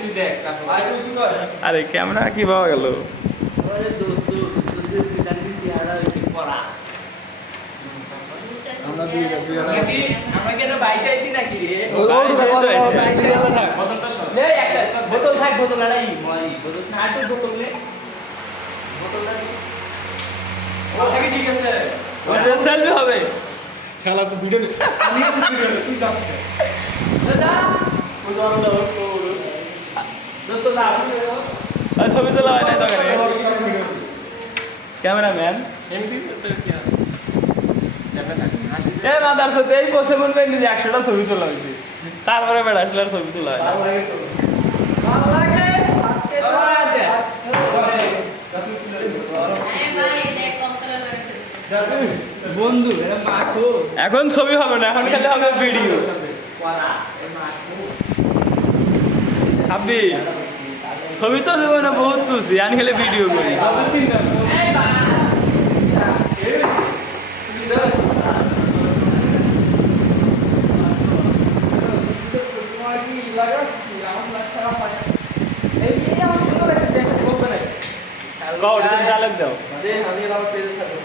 তুই দেখ তারপর আই টু কর আরে ক্যামেরা কি পাওয়া গেল? আরে দোস্ত তোদের সিদ্ধান্ত সিয়ারা হইছে পড়া আমরা দুই আমরা কি এটা 22 আইছি নাকি রে সিরিয়ালে থাক বোতলটা সর নে একটা বোতল থাক বোতল আড়াই মই বোতল না আটো বোতল নে বোতলটা ও থাকি ঠিক আছে ওটা সেলফি হবে। খেলা তো ভিডিও আমি আছি সিরিয়ালে তুই যাস না দাদা ও যাও যাও দোস্ত না আপনি আর ছবি তোলা হয় না দোকানে। ক্যামেরাম্যান এমপি তো কি আছে সেটা থাকি হাসি এ মাদার সাথে এই বসে মন করে নিজে 100টা ছবি তোলা হয়েছে, তারপরে বেড়া আসলে আর ছবি তোলা হয় না। ভালো লাগে তো ভালো লাগে বন্ধু এরা মাঠো এখন ছবি হবে না, এখন খালি হবে ভিডিও। পড়া এ মাঠো ছাব্বি ছবি তো দেবো না, বহুত তুলছি, আমি খালি ভিডিও করি। এই বা এই তুমি তো তোমার কি লাগা কি আমার ক্লাস সারা পায় এই আমার সুন্দর লাগছে একটা ফোন করে কাও এটা ডায়লগ দাও। আমি আমার পেজের সাথে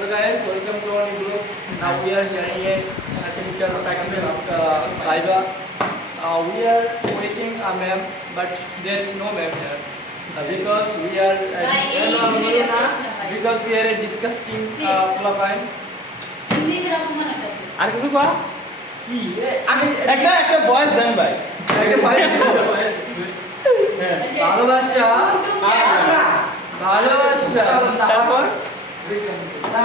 Hello guys, welcome to our new group. Now we are hearing a chemical packaging Viva. We are waiting a ma'am, but there is no ma'am here because we are discussing Philippine. আর কিছু কয়া কি আমি একটা voice দেন ভাই। একটা ভালোবাসা ভালোবাসা তারপর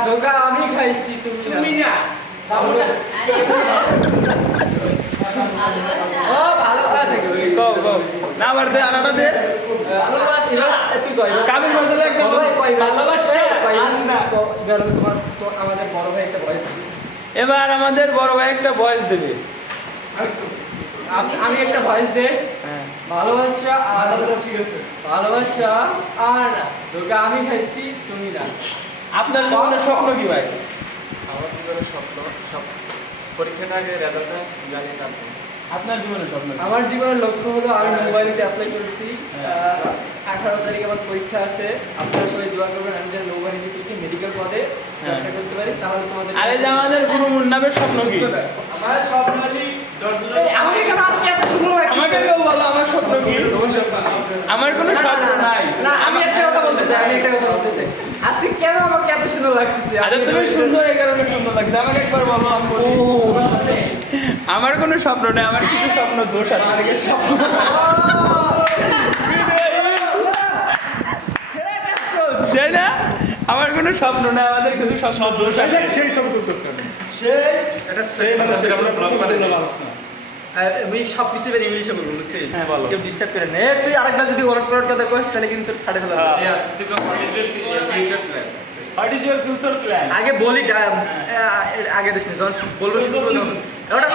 ধোকা আমি খাইছি তুমি না ও ভালোবাসা থেকে কও কও না বাড়তে আনাটা দে। ভালোবাসা তুই কই কাবির মধ্যে একটা ভালোবাসা আন্না এবার তোমার তো আমাদের বড় ভাই একটা ভয়েস এবার আমাদের বড় ভাই একটা ভয়েস দেবে। আমি একটা ভয়েস দে হ্যাঁ ভালোবাসা আর ঠিক আছে ভালোবাসা আর ধোকা আমি খাইছি তুমি না আপনার জীবনের স্বপ্ন কি ভাই? আমার জীবনের স্বপ্ন সব পরীক্ষাটা আগে রেজাল্টটা জানি তারপর আপনার জীবনের স্বপ্ন কি? আমার জীবনের লক্ষ্য হলো আমি মোবাইলতে অ্যাপ্লাই করেছি 18 তারিখে আমার পরীক্ষা আছে আপনারা সবাই দোয়া করবেন আমি যেন নৌবাহিনী থেকে মেডিকেল পদে অ্যাপ্লাই করতে পারি তাহলে তোমাদের আরে যে আমাদের গুরু মুন্নাবের স্বপ্ন কি? আমার স্বপ্নলি আমাকে কেন আজকে এত সুন্দর লাগছে আমাকে কেউ বলো আমার স্বপ্ন কি? আমার কোনো স্বপ্ন নাই। না আমি একটা কথা বলতে চাই আজকে কেন আমাকে এত সুন্দর লাগতেছে আচ্ছা তুমি সুন্দর এই কারণে সুন্দর লাগছে, আমাকে একবার বলো আমি বলি। আমার কোনো স্বপ্ন নেই, আমার কিছু স্বপ্ন দোষ আছে। স্বপ্ন তাই না? আমার কোনো স্বপ্ন নেই, আমাদের কিছু স্বপ্ন দোষ আছে। সেই সব করতেছে এটা সেই মানে সেটা আমরা ব্লগ করে আমি সব কিছু এবার ইংলিশে বলবো বুঝছিস হ্যাঁ, বলো। কেউ ডিস্টার্ব করে না তুই আরেকটা যদি ওয়ার্ড করার কথা কইস তাহলে কিন্তু তোর ফাটে ফেলা হ্যাঁ। হবে। What is your future plan? আগে বলি আগে দেখ যখন বলবো শুরু করলাম ওটা